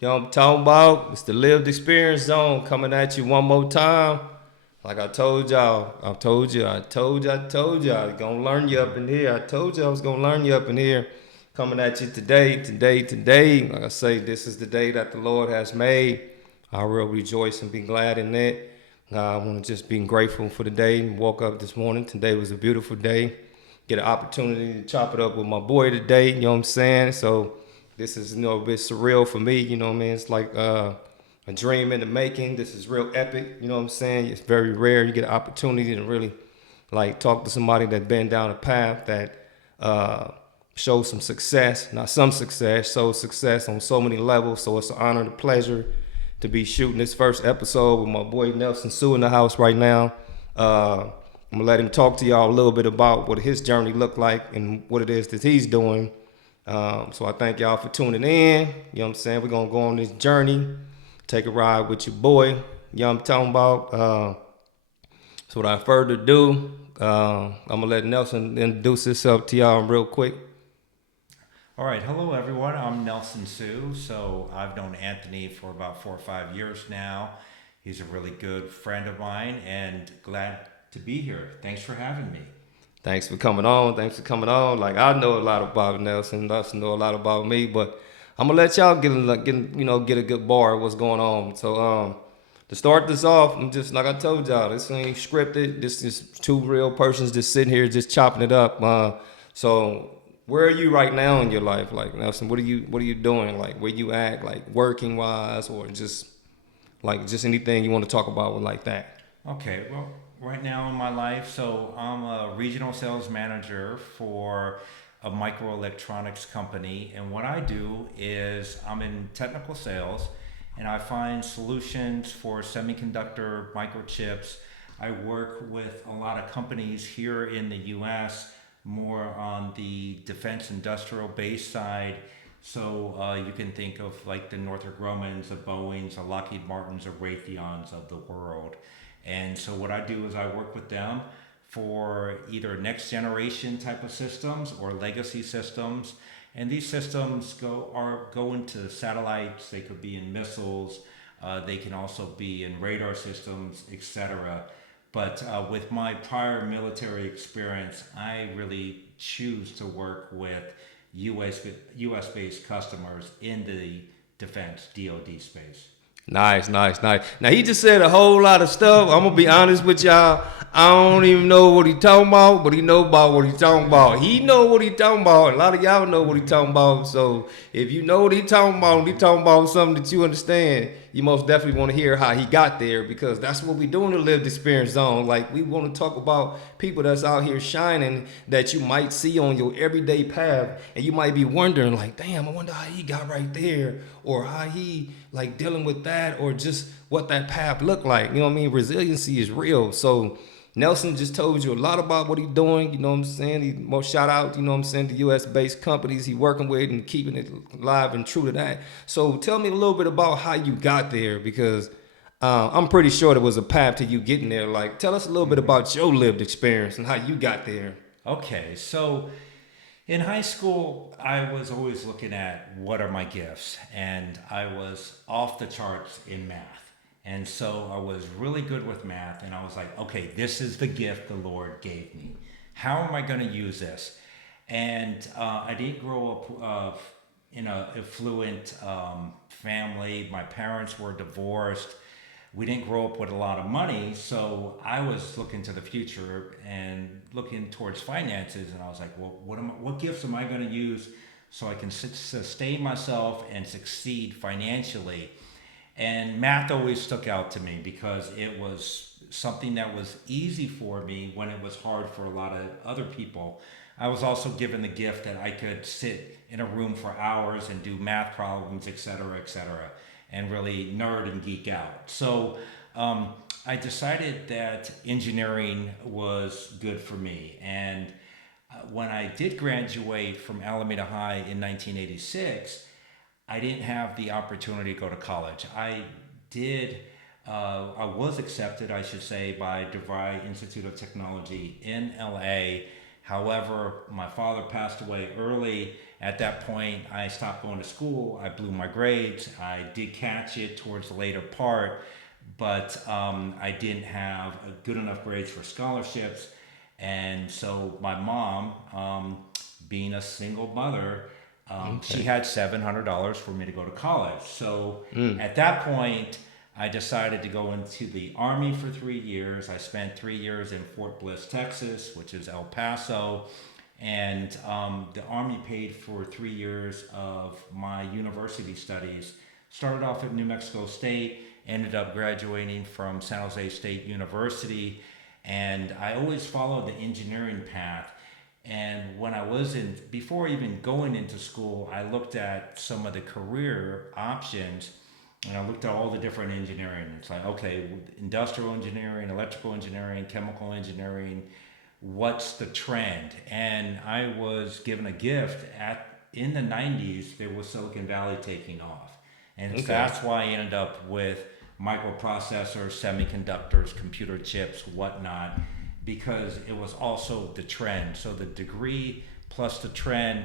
You know what I'm talking about? It's the lived experience zone coming at you one more time. Like I told y'all, I told y'all, I gonna learn you up in here. I told you I was gonna learn you up in here. Coming at you today. Like I say, this is the day that the Lord has made. I will rejoice and be glad in it. I want to just be grateful for the day. Woke up this morning. Today was a beautiful day. Get an opportunity to chop it up with my boy today. You know what I'm saying? So this is a bit surreal for me. You know what I mean? It's like a dream in the making. This is real epic. You know what I'm saying? It's very rare. You get an opportunity to really like talk to somebody that's been down a path that shows some success, not some success, shows success on so many levels. So it's an honor and a pleasure to be shooting this first episode with my boy Nelson Soo in the house right now. I'm gonna let him talk to y'all a little bit about what his journey looked like and what it is that he's doing. So I thank y'all for tuning in. You know what I'm saying? We're gonna go on this journey, take a ride with your boy. You know what I'm talking about? So without further ado, I'm gonna let Nelson introduce himself to y'all real quick. All right, hello everyone. I'm Nelson Soo. So I've known Anthony for about 4 or 5 years now. He's a really good friend of mine and glad to be here. Thanks for having me. Thanks for coming on. Thanks for coming on. Like I know a lot about Nelson. Nelson know a lot about me, but I'm gonna let y'all get a good bar of what's going on. So to start this off, I'm just like I told y'all, this ain't scripted. This is two real persons just sitting here just chopping it up. So where are you right now in your life, like Nelson? What are you doing? Like where you at, like working wise, or just anything you want to talk about with like that? Okay, well, right now in my life, so I'm a regional sales manager for a microelectronics company. And what I do is I'm in technical sales and I find solutions for semiconductor microchips. I work with a lot of companies here in the US, more on the defense industrial base side. So you can think of like the Northrop Grumman's, the Boeing's, the Lockheed Martin's, the Raytheon's of the world. And so what I do is I work with them for either next generation type of systems or legacy systems. And these systems go into satellites. They could be in missiles. They can also be in radar systems, etc. But with my prior military experience, I really choose to work with US based customers in the defense DoD space. Nice. Now he just said a whole lot of stuff. I'm gonna be honest with y'all. I don't even know what he talking about, but he know about what he talking about. He know what he talking about. A lot of y'all know what he talking about. So if you know what he talking about something that you understand. You most definitely want to hear how he got there because that's what we do in the lived experience zone. Like we want to talk about people that's out here shining that you might see on your everyday path, and you might be wondering, like, damn, I wonder how he got right there, or how he like dealing with that, or just what that path looked like. You know what I mean? Resiliency is real. So Nelson just told you a lot about what he's doing. You know what I'm saying? He more shout out, you know what I'm saying, to US based companies he working with and keeping it live and true to that. So tell me a little bit about how you got there because I'm pretty sure there was a path to you getting there. Like tell us a little bit about your lived experience and how you got there. Okay, so in high school, I was always looking at what are my gifts, and I was off the charts in math. And so I was really good with math, and I was like, okay, this is the gift the Lord gave me. How am I going to use this? And I didn't grow up in a affluent family. My parents were divorced. We didn't grow up with a lot of money, so I was looking to the future and looking towards finances. And I was like, well, what gifts am I going to use so I can sustain myself and succeed financially? And math always stuck out to me because it was something that was easy for me when it was hard for a lot of other people. I was also given the gift that I could sit in a room for hours and do math problems, et cetera, and really nerd and geek out. So I decided that engineering was good for me. And when I did graduate from Alameda High in 1986, I didn't have the opportunity to go to college. Did, I was accepted, I should say, by DeVry Institute of Technology in LA. However, my father passed away early, At that point, I stopped going to school. I blew my grades. I did catch it towards the later part, but I didn't have a good enough grades for scholarships. And so my mom, being a single mother, she Okay. had $700 for me to go to college. So Mm. at that point, I decided to go into the Army for 3 years. I spent 3 years in Fort Bliss, Texas, which is El Paso. And the Army paid for 3 years of my university studies. Started off at New Mexico State, ended up graduating from San Jose State University. And I always followed the engineering path. And when I was in, before even going into school, I looked at some of the career options and I looked at all the different engineering. It's like, okay, industrial engineering, electrical engineering, chemical engineering, what's the trend? And I was given a gift at in the 90s, there was Silicon Valley taking off. And Okay. that's why I ended up with microprocessors, semiconductors, computer chips, whatnot, because it was also the trend. So the degree plus the trend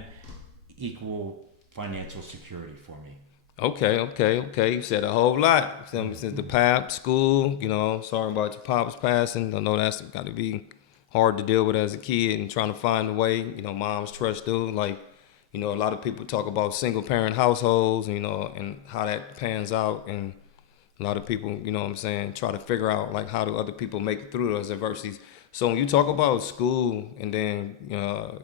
equal financial security for me. Okay, okay, okay. You said a whole lot. Since the pap, school, sorry about your pops passing. I know that's got to be hard to deal with as a kid and trying to find a way. Mom's trust though. Like, a lot of people talk about single parent households, and how that pans out. And a lot of people, what I'm saying, try to figure out like how do other people make it through those adversities. So when you talk about school and then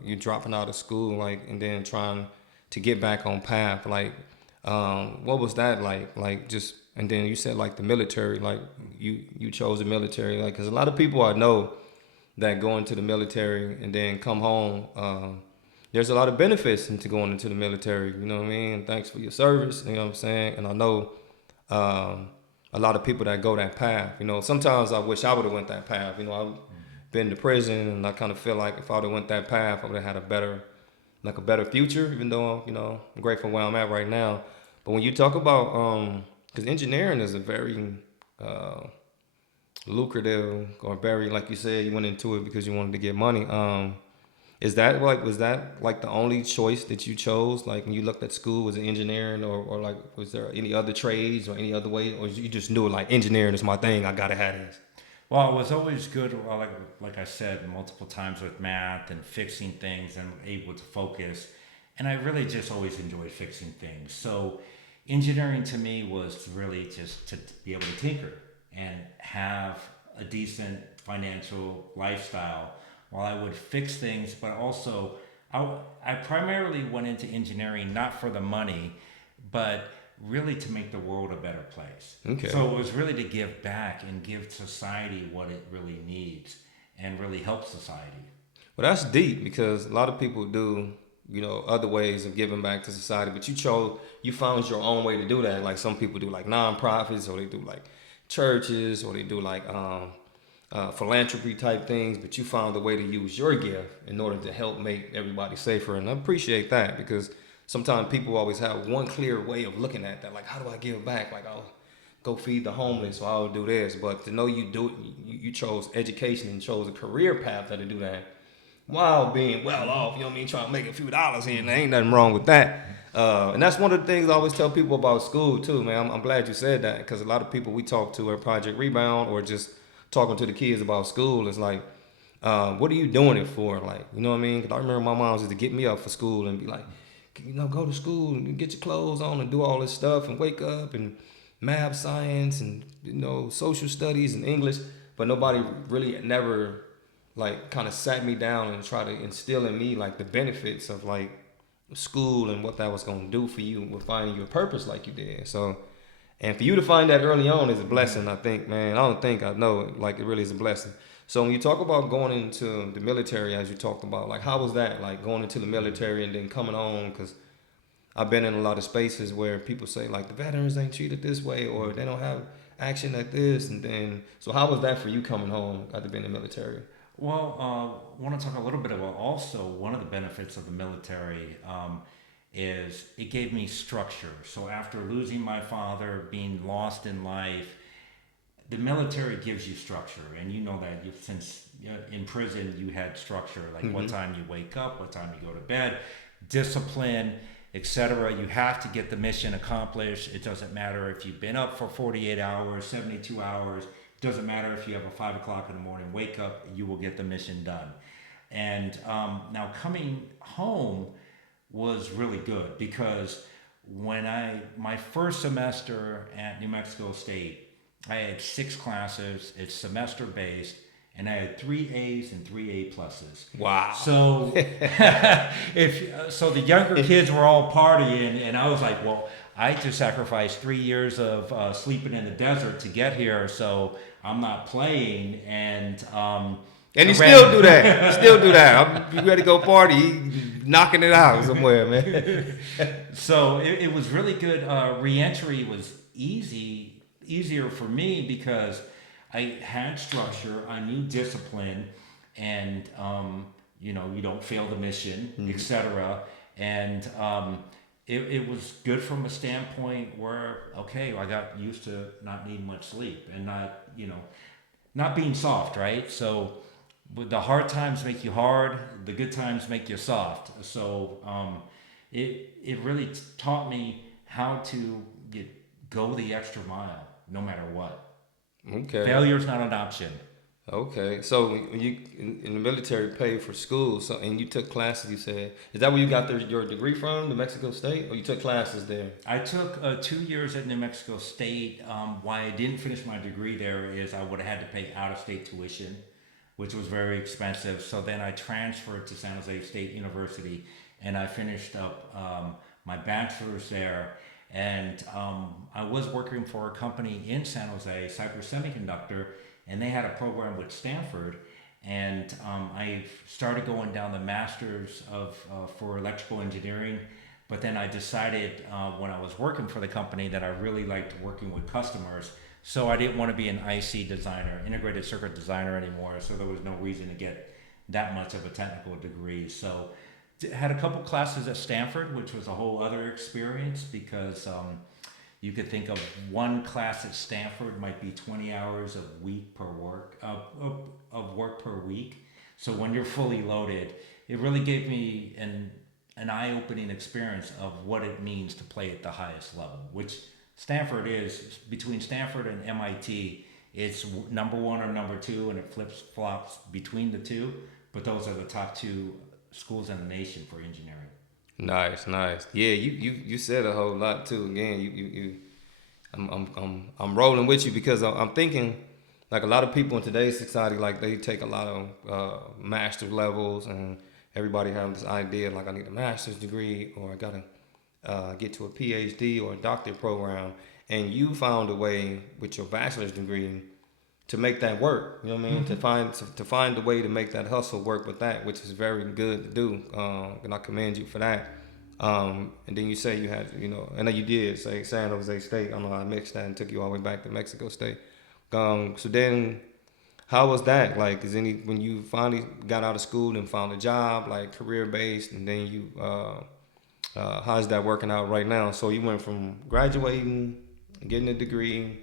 you dropping out of school, like, and then trying to get back on path, like, what was that like? Like just, and then you said like the military, like you chose the military, like, because a lot of people I know that go into the military and then come home. There's a lot of benefits into going into the military. You know what I mean? Thanks for your service. You know what I'm saying? And I know um, a lot of people that go that path. Sometimes I wish I would have went that path. I've been to prison, and I kind of feel like if I would have went that path, I would have had a better future. Even though I'm grateful where I'm at right now. But when you talk about, because engineering is a very uh, lucrative or very, like you said, you went into it because you wanted to get money. Was that like the only choice that you chose? Like when you looked at school, was it engineering, or like was there any other trades or any other way, or you just knew like engineering is my thing, I gotta have this? Well, I was always good, like I said multiple times with math and fixing things and able to focus. And I really just always enjoyed fixing things. So engineering to me was really just to be able to tinker and have a decent financial lifestyle while I would fix things, but also I primarily went into engineering not for the money, but really to make the world a better place. Okay. So it was really to give back and give society what it really needs and really help society. Well, that's deep because a lot of people do, other ways of giving back to society, but you found your own way to do that. Like some people do like nonprofits, or they do like churches, or they do like philanthropy type things, but you found a way to use your gift in order to help make everybody safer. And I appreciate that because sometimes people always have one clear way of looking at that. Like, how do I give back? Like, I'll go feed the homeless, or I'll do this. But to know you do it, you chose education and chose a career path to do that while being well off, you know what I mean, trying to make a few dollars here, and there ain't nothing wrong with that. And that's one of the things I always tell people about school too, man. I'm glad you said that because a lot of people we talk to at Project Rebound or just talking to the kids about school is like, what are you doing it for? Like, you know what I mean? 'Cause I remember my mom used to get me up for school and be like, go to school and get your clothes on and do all this stuff and wake up and math, science, and social studies and English. But nobody really never like kind of sat me down and tried to instill in me like the benefits of like school and what that was going to do for you with finding your purpose like you did. So, and for you to find that early on is a blessing, I think, man. I don't think I know it. Like, it really is a blessing. So, when you talk about going into the military, as you talked about, like, how was that? Like, going into the military and then coming home? Because I've been in a lot of spaces where people say, like, the veterans ain't treated this way or they don't have action like this. And then, so how was that for you coming home after being in the military? Well, I want to talk a little bit about also one of the benefits of the military is it gave me structure. So after losing my father, being lost in life, the military gives you structure, and you know that since in prison you had structure, like what Mm-hmm. time you wake up, what time you go to bed. discipline, etc. You have to get the mission accomplished. It doesn't matter if you've been up for 48 hours, 72 hours. It doesn't matter if you have a 5 o'clock in the morning wake up. You will get the mission done. And now coming home was really good because when my first semester at New Mexico State, I had 6 classes. It's semester based, and I had 3 A's and 3 A pluses. Wow. So if so, the younger kids were all partying, and I was like, well, I just sacrificed 3 years of sleeping in the desert to get here, so I'm not playing. And you still do that. You still do that. You ready to go party? You knocking it out somewhere, man. So it was really good. Reentry was easier for me because I had structure, I knew discipline, and you don't fail the mission, etc. And it was good from a standpoint where okay, I got used to not needing much sleep and not being soft, right? So the hard times make you hard, the good times make you soft. So it really taught me how to go the extra mile no matter what. Okay. Failure is not an option. Okay. So when you in the military paid for school, so and you took classes, you said, is that where you got your degree from, New Mexico State, or you took classes there? I took 2 years at New Mexico State. Why I didn't finish my degree there is I would have had to pay out of state tuition, which was very expensive. So then I transferred to San Jose State University and I finished up my bachelor's there. And I was working for a company in San Jose, Cypress Semiconductor, and they had a program with Stanford. And I started going down the master's for electrical engineering. But then I decided when I was working for the company that I really liked working with customers. So I didn't want to be an IC designer, integrated circuit designer anymore. So there was no reason to get that much of a technical degree. So had a couple classes at Stanford, which was a whole other experience because you could think of one class at Stanford might be 20 hours of work per week. So when you're fully loaded, it really gave me an eye-opening experience of what it means to play at the highest level, which Stanford is. Between Stanford and MIT, it's number one or number two, and it flips flops between the two. But those are the top two schools in the nation for engineering. Nice, nice. Yeah, you said a whole lot too. Again, I'm rolling with you because I'm thinking like a lot of people in today's society, like they take a lot of master levels, and everybody has this idea like I need a master's degree or I gotta get to a PhD or a doctorate program. And you found a way with your bachelor's degree to make that work. You know what I mean? To find a way to make that hustle work with that, which is very good to do. And I commend you for that. And then you say you had, I know you did say San Jose State. I don't know how I mixed that and took you all the way back to Mexico State. So then, how was that? Like, when you finally got out of school and found a job, like career based, and then you, how's that working out right now? So you went from graduating, getting a degree,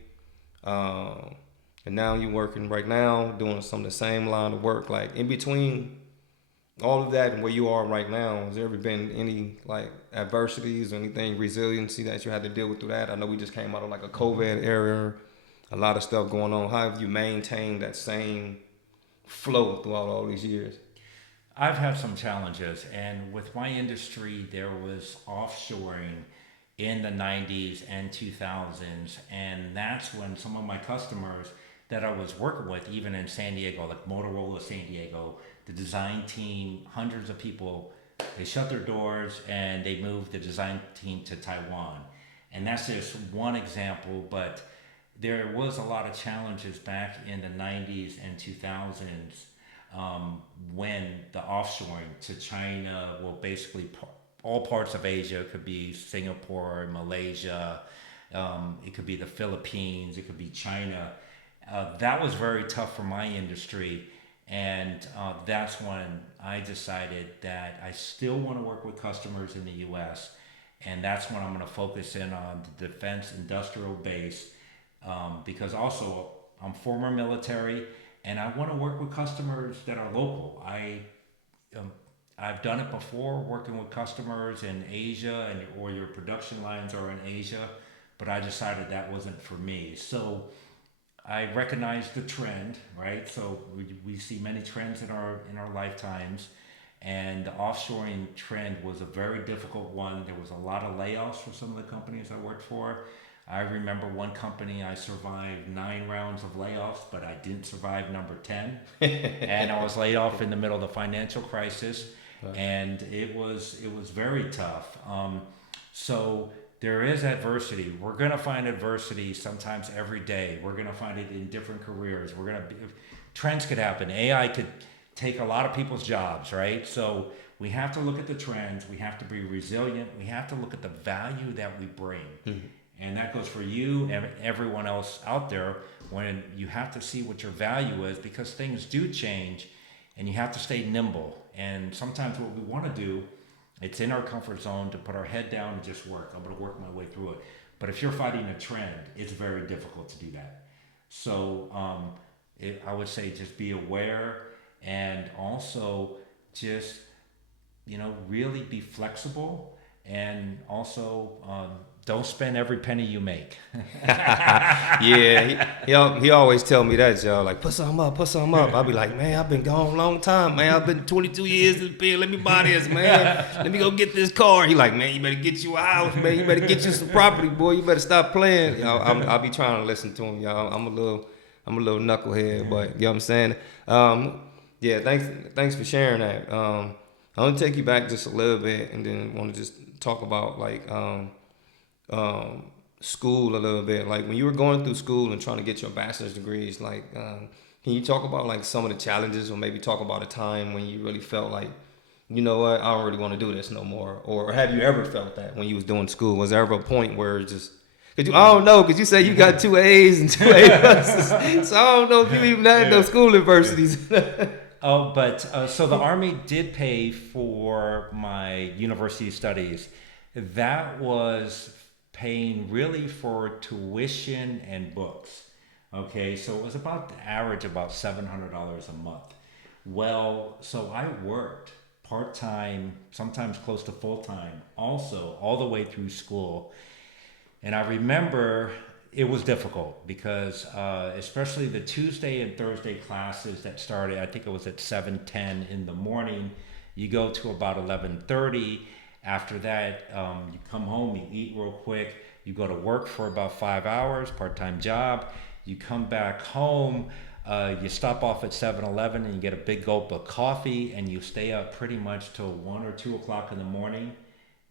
and now you're working right now, doing some of the same line of work. Like in between all of that and where you are right now, has there ever been any like adversities or anything, resiliency that you had to deal with through that? I know we just came out of like a COVID era, a lot of stuff going on. How have you maintained that same flow throughout all these years? I've had some challenges, and with my industry, there was offshoring in the 90s and 2000s, and that's when some of my customers that I was working with, even in San Diego, like Motorola San Diego, the design team, hundreds of people, they shut their doors and they moved the design team to Taiwan. And that's just one example, but there was a lot of challenges back in the 90s and 2000s when the offshoring to China, well, basically all parts of Asia, could be Singapore, Malaysia, it could be the Philippines, it could be China. That was very tough for my industry, and that's when I decided that I still want to work with customers in the U.S., and that's when I'm going to focus in on the defense industrial base because also I'm former military, and I want to work with customers that are local. I've done it before working with customers in Asia or your production lines are in Asia, but I decided that wasn't for me. So I recognized the trend, right? So we see many trends in our lifetimes, and the offshoring trend was a very difficult one. There was a lot of layoffs for some of the companies I worked for. I remember one company I survived 9 rounds of layoffs, but I didn't survive number 10, and I was laid off in the middle of the financial crisis, and it was very tough. So there is adversity. We're going to find adversity sometimes every day. We're going to find it in different careers. Trends could happen. AI could take a lot of people's jobs, right? So we have to look at the trends. We have to be resilient. We have to look at the value that we bring. And that goes for you and everyone else out there, when you have to see what your value is, because things do change and you have to stay nimble. And sometimes what we want to do, it's in our comfort zone to put our head down and just work. I'm going to work my way through it. But if you're fighting a trend, it's very difficult to do that. So I would say just be aware, and also just, really be flexible, and also don't spend every penny you make. Yeah, he always tell me that, y'all. Like, put something up, put something up. I'll be like, man, I've been gone a long time, man. I've been 22 years in the field. Let me buy this, man. Let me go get this car. He like, man, you better get you a house, man. You better get you some property, boy. You better stop playing. I'll be trying to listen to him, y'all. I'm a little knucklehead, but you know what I'm saying. Yeah, thanks for sharing that. I want to take you back just a little bit, and then want to just talk about like school a little bit. Like when you were going through school and trying to get your bachelor's degrees, like can you talk about like some of the challenges, or maybe talk about a time when you really felt like, you know what, I don't really want to do this no more? Or have you ever felt that when you was doing school? Was there ever a point where it's just, I don't know, because you say you got 2 A's and 2 A pluses, so I don't know if you even had no school universities. Oh, but so the Army did pay for my university studies. That was paying really for tuition and books. Okay, so it was about the average about $700 a month. Well, so I worked part time, sometimes close to full time, also all the way through school. And I remember it was difficult because, especially the Tuesday and Thursday classes that started, I think it was at 7:10 in the morning. You go to about 11:30. After that, you come home, you eat real quick. You go to work for about 5 hours, part-time job. You come back home. You stop off at 7-Eleven and you get a big gulp of coffee, and you stay up pretty much till 1 or 2 o'clock in the morning.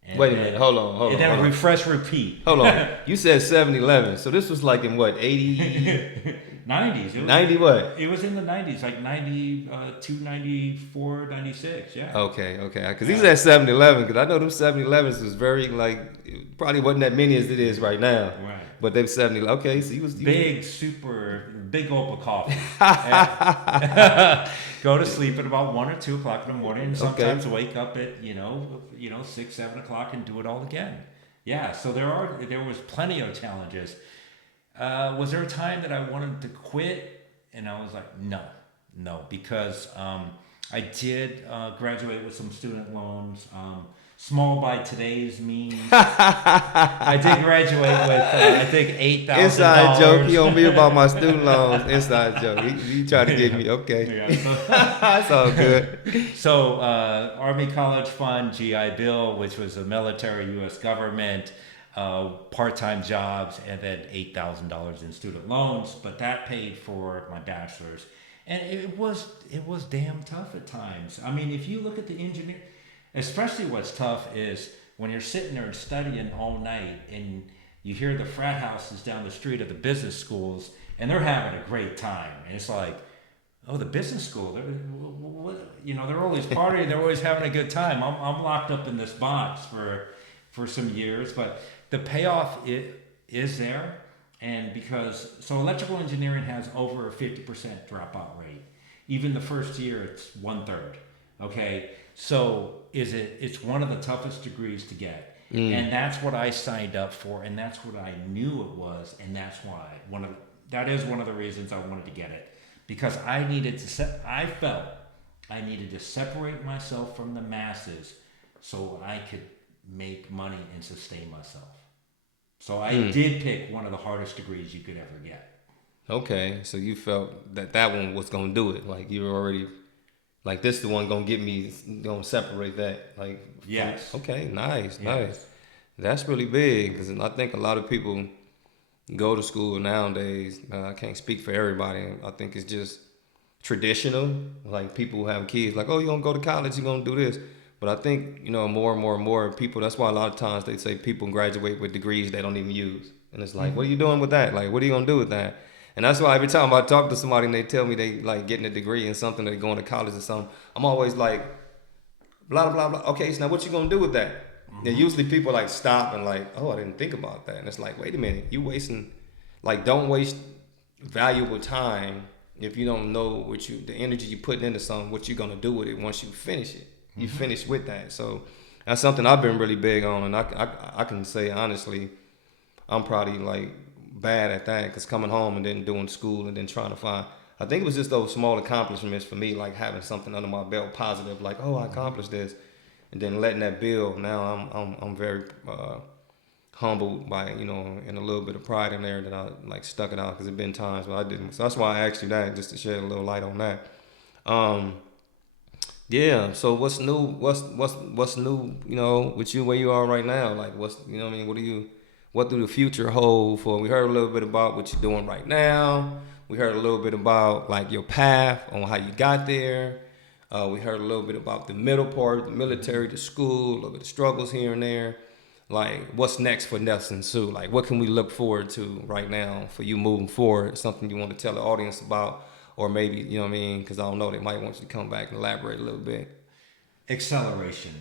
And Wait a minute, hold on. And then refresh, repeat. Hold on. You said 7-Eleven, so this was like in what, 80? 90s. 90 what? It was in the 90s, like 92, 94, 96, yeah. Okay. Because he said 7-Eleven, because I know them 7-Elevens was very, like, probably wasn't that many as it is right now. Right. But they were 70. Okay, so big gulp of coffee. Go to sleep at about 1 or 2 o'clock in the morning, and sometimes wake up at 6, 7 o'clock and do it all again. Yeah, so there was plenty of challenges. Was there a time that I wanted to quit? And I was like, no, because I did graduate with some student loans. Small by today's means. I did graduate with, I think, $8,000. Inside joke. He on me about my student loans. Inside joke. He tried to get me. Okay. Yeah, so, that's all good. So, Army College Fund, GI Bill, which was a military U.S. government, part-time jobs, and then $8,000 in student loans. But that paid for my bachelor's, and it was damn tough at times. I mean, if you look at the engineer. Especially what's tough is when you're sitting there and studying all night, and you hear the frat houses down the street of the business schools, and they're having a great time. And it's like, oh, the business school, they're always partying, they're always having a good time. I'm locked up in this box for some years, but the payoff is there. And so electrical engineering has over a 50% dropout rate. Even the first year, it's 1/3. Okay. So it's one of the toughest degrees to get. And that's what I signed up for, and that's what I knew it was, and that's why that is one of the reasons I wanted to get it, because I needed to I felt I needed to separate myself from the masses so I could make money and sustain myself. So I Mm. did pick one of the hardest degrees you could ever get. Okay, so you felt that that one was gonna do it. Like you were already like this, the one gonna get me, gonna separate that. Like from Yes. okay, nice, nice. Yes. That's really big because I think a lot of people go to school nowadays. I can't speak for everybody. I think it's just traditional. Like people who have kids, like, oh, you're gonna go to college, you're gonna do this. But I think, more and more and more people, that's why a lot of times they say people graduate with degrees they don't even use. And it's like, what are you doing with that? Like, what are you gonna do with that? And that's why every time I talk to somebody and they tell me they like getting a degree in something, they're going to college or something, I'm always like, blah blah blah. Okay, so now what you gonna do with that? And Mm-hmm. usually people like stop and like, oh, I didn't think about that. And it's like, wait a minute, you wasting, like, don't waste valuable time if you don't know what you, the energy you putting into something, what you gonna do with it once you finish it. You Mm-hmm. finish with that. So that's something I've been really big on, and I can say honestly, I'm probably like bad at that because coming home and then doing school and then trying to find. I think it was just those small accomplishments for me, like having something under my belt positive, like, oh, I accomplished this, and then letting that build. Now I'm very humbled by, and a little bit of pride in there that I like stuck it out because it been times where I didn't. So that's why I asked you that, just to shed a little light on that. Um, yeah. So what's new? What's new? With you where you are right now. Like what's, what I mean? What do the future hold for? We heard a little bit about what you're doing right now. We heard a little bit about like your path on how you got there. We heard a little bit about the middle part, the Mm-hmm. military, the school, a little bit of struggles here and there. Like what's next for Nelson Soo? Like what can we look forward to right now for you moving forward? Something you want to tell the audience about, or maybe, you know what I mean? Because I don't know, they might want you to come back and elaborate a little bit. Acceleration.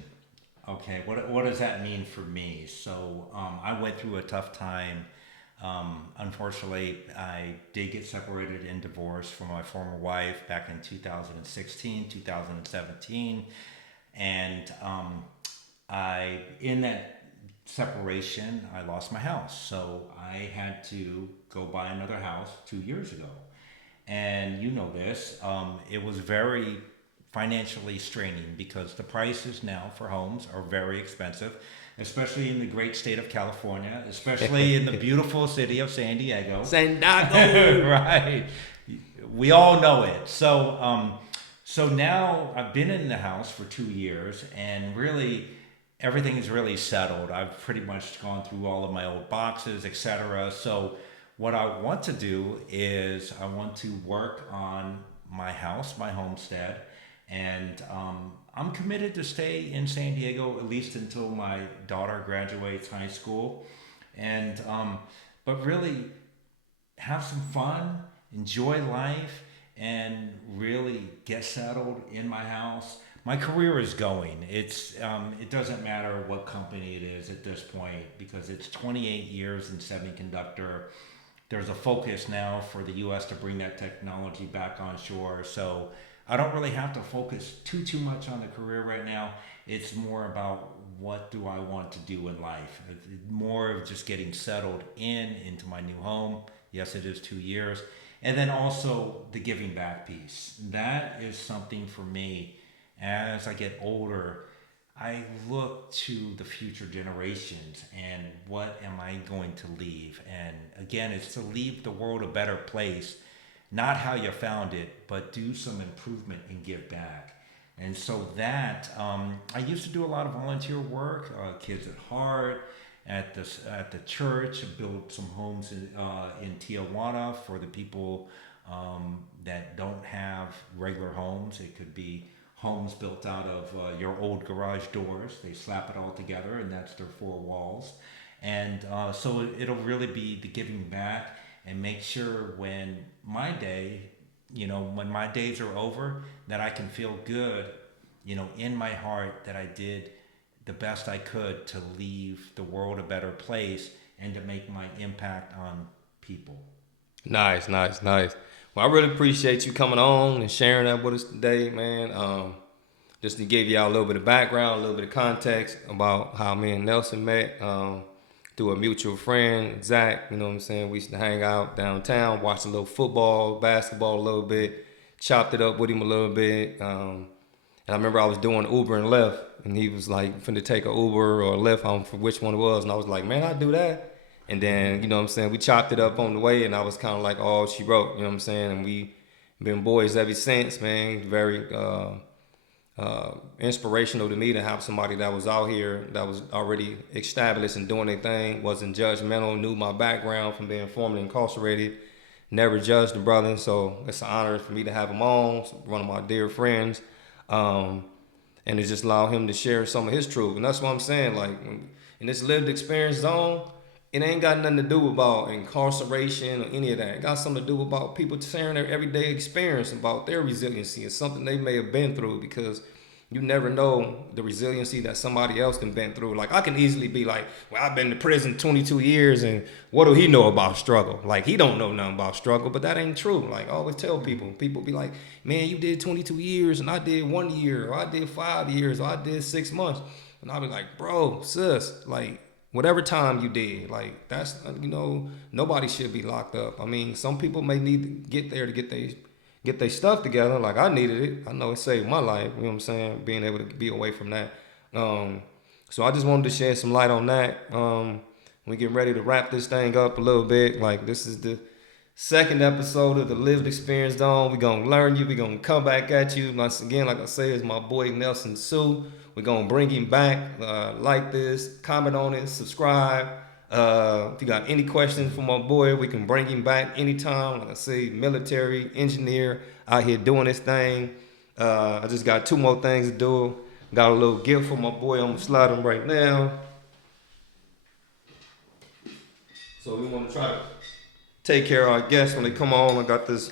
Okay, what does that mean for me? So I went through a tough time. Unfortunately, I did get separated and divorced from my former wife back in 2016, 2017. And I, in that separation, I lost my house. So I had to go buy another house 2 years ago. And you know this, it was very financially straining because the prices now for homes are very expensive, especially in the great state of California, especially in the beautiful city of San Diego. San Diego. Right. We all know it. So now I've been in the house for 2 years, and really everything is really settled. I've pretty much gone through all of my old boxes, etc. So what I want to do is I want to work on my house, my homestead, and I'm committed to stay in San Diego at least until my daughter graduates high school, and but really have some fun, enjoy life, and really get settled in my house. My career is going. It doesn't matter what company it is at this point because it's 28 years in semiconductor. There's a focus now for the U.S. to bring that technology back on shore. So I don't really have to focus too much on the career right now. It's more about what do I want to do in life. It's more of just getting settled into my new home. Yes, it is 2 years, and then also the giving back piece. That is something for me. As I get older, I look to the future generations and what am I going to leave? And again, it's to leave the world a better place, not how you found it, but do some improvement and give back. And so that I used to do a lot of volunteer work, Kids at Heart, at the church, build some homes in Tijuana for the people that don't have regular homes. It could be homes built out of your old garage doors. They slap it all together, and that's their four walls. And so it'll really be the giving back and make sure when my day, when my days are over, that I can feel good, in my heart that I did the best I could to leave the world a better place and to make my impact on people. Nice, nice, nice. Well, I really appreciate you coming on and sharing that with us today, man. Just to give y'all a little bit of background, a little bit of context about how me and Nelson met, through a mutual friend, Zach. You know what I'm saying? We used to hang out downtown, watch a little football, basketball a little bit, chopped it up with him a little bit. And I remember I was doing Uber and Lyft, and he was like finna take a Uber or a Lyft, I don't know for which one it was, and I was like, man, I do that. And then, you know what I'm saying, we chopped it up on the way, and I was kind of like, oh, she wrote, you know what I'm saying, and we been boys ever since, man. Very inspirational to me to have somebody that was out here that was already established and doing their thing, wasn't judgmental, knew my background from being formerly incarcerated, never judged the brother. So it's an honor for me to have him on, one of my dear friends, um, and to just allow him to share some of his truth. And that's what I'm saying. Like in this lived experience zone, it ain't got nothing to do about incarceration or any of that. It got something to do about people sharing their everyday experience about their resiliency and something they may have been through, because you never know the resiliency that somebody else can been through. Like I can easily be like, well, I've been to prison 22 years and what do he know about struggle? Like he don't know nothing about struggle, but that ain't true. Like I always tell people be like, man, you did 22 years and I did 1 year, or I did 5 years, or I did 6 months. And I'll be like, bro, sis, like whatever time you did, like that's, nobody should be locked up. I mean, some people may need to get there to get their stuff together. Like I needed it. I know it saved my life. You know what I'm saying? Being able to be away from that. So I just wanted to shed some light on that. We get ready to wrap this thing up a little bit. Like this is the second episode of the Lived Experience Zone. We're gonna learn you. We're gonna come back at you. Once again, like I say, it's my boy Nelson Soo. We're gonna bring him back. Like this, comment on it, subscribe. If you got any questions for my boy, we can bring him back anytime. Like I say, military engineer out here doing this thing. I just got 2 more things to do. Got a little gift for my boy. I'm gonna slide him right now. So we want to try to take care of our guests when they come on. I got this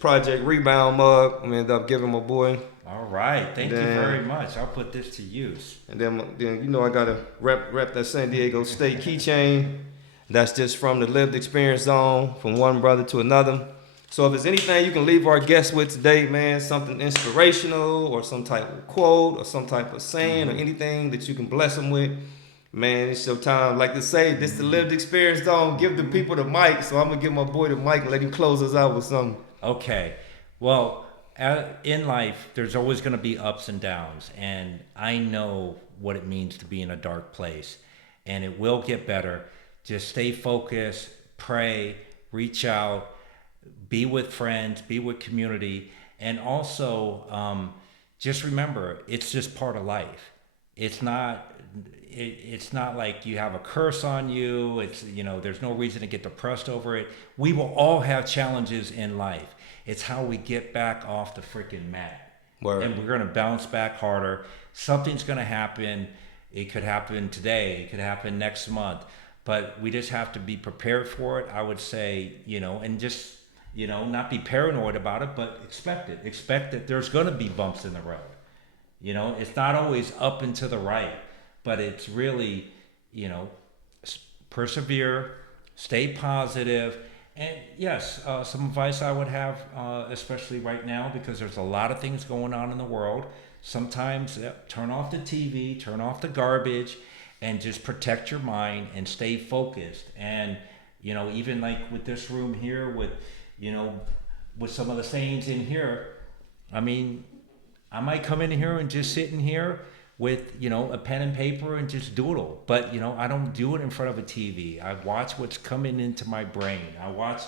Project Rebound mug. I'm gonna end up giving my boy. All right, thank you very much. I'll put this to use. And then I gotta rep that San Diego State keychain. That's just from the Lived Experience Zone, from one brother to another. So if there's anything you can leave our guests with today, man, something inspirational or some type of quote or some type of saying or anything that you can bless them with, man, it's your time. Like to say, this the Lived Experience Zone. Give the people the mic. So I'm gonna give my boy the mic and let him close us out with something. Okay, well, in life, there's always going to be ups and downs, and I know what it means to be in a dark place, and it will get better. Just stay focused, pray, reach out, be with friends, be with community, and also just remember, it's just part of life. It's not like you have a curse on you. It's, there's no reason to get depressed over it. We will all have challenges in life. It's how we get back off the freaking mat. Word. And we're going to bounce back harder. Something's going to happen. It could happen today. It could happen next month. But we just have to be prepared for it, I would say, and just, not be paranoid about it, but expect it. Expect that there's going to be bumps in the road. It's not always up and to the right, but it's really, persevere, stay positive. And yes, some advice I would have, especially right now, because there's a lot of things going on in the world. Sometimes turn off the TV, turn off the garbage, and just protect your mind and stay focused. And, even like with this room here, with some of the sayings in here, I mean, I might come in here and just sit in here with, a pen and paper and just doodle. But, I don't do it in front of a TV. I watch what's coming into my brain. I watch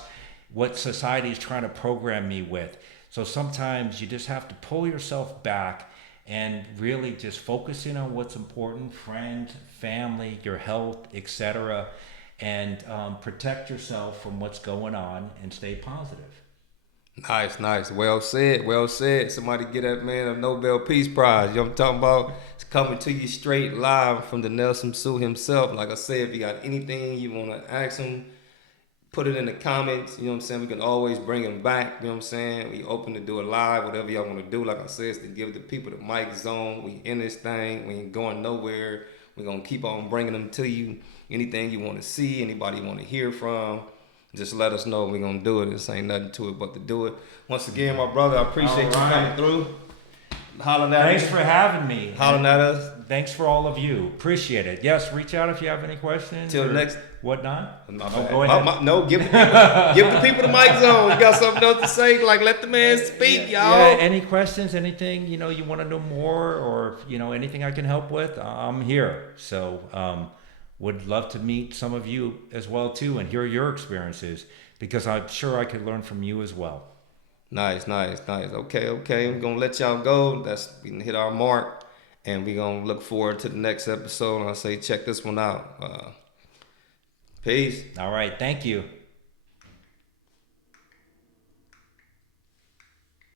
what society is trying to program me with. So sometimes you just have to pull yourself back and really just focus in on what's important, friends, family, your health, etc. And protect yourself from what's going on and stay positive. Nice. Well said. Somebody get that man a Nobel Peace Prize. You know what I'm talking about? It's coming to you straight live from the Nelson Soo himself. Like I said, if you got anything you want to ask him, put it in the comments. You know what I'm saying? We can always bring him back. You know what I'm saying? We open to do it live, whatever y'all want to do. Like I said, it's to give the people the mic zone. We in this thing. We ain't going nowhere. We're going to keep on bringing them to you. Anything you want to see, anybody you want to hear from, just let us know. We're going to do it. This ain't nothing to it but to do it. Once again, my brother, I appreciate you coming through. Hollering at Thanks for having me. Hollering at us. Thanks for all of you. Appreciate it. Yes, reach out if you have any questions. Till whatnot. My Oh, bad. go ahead. No, give the people the mic zone. You got something else to say? Like, let the man speak, Yeah. y'all. Any questions? Anything you want to know more, or anything I can help with? I'm here. So would love to meet some of you as well too, and hear your experiences because I'm sure I could learn from you as well. Nice, nice, nice. Okay. We're gonna let y'all go. We can hit our mark, and we're gonna look forward to the next episode. And I say, check this one out. Peace. All right. Thank you.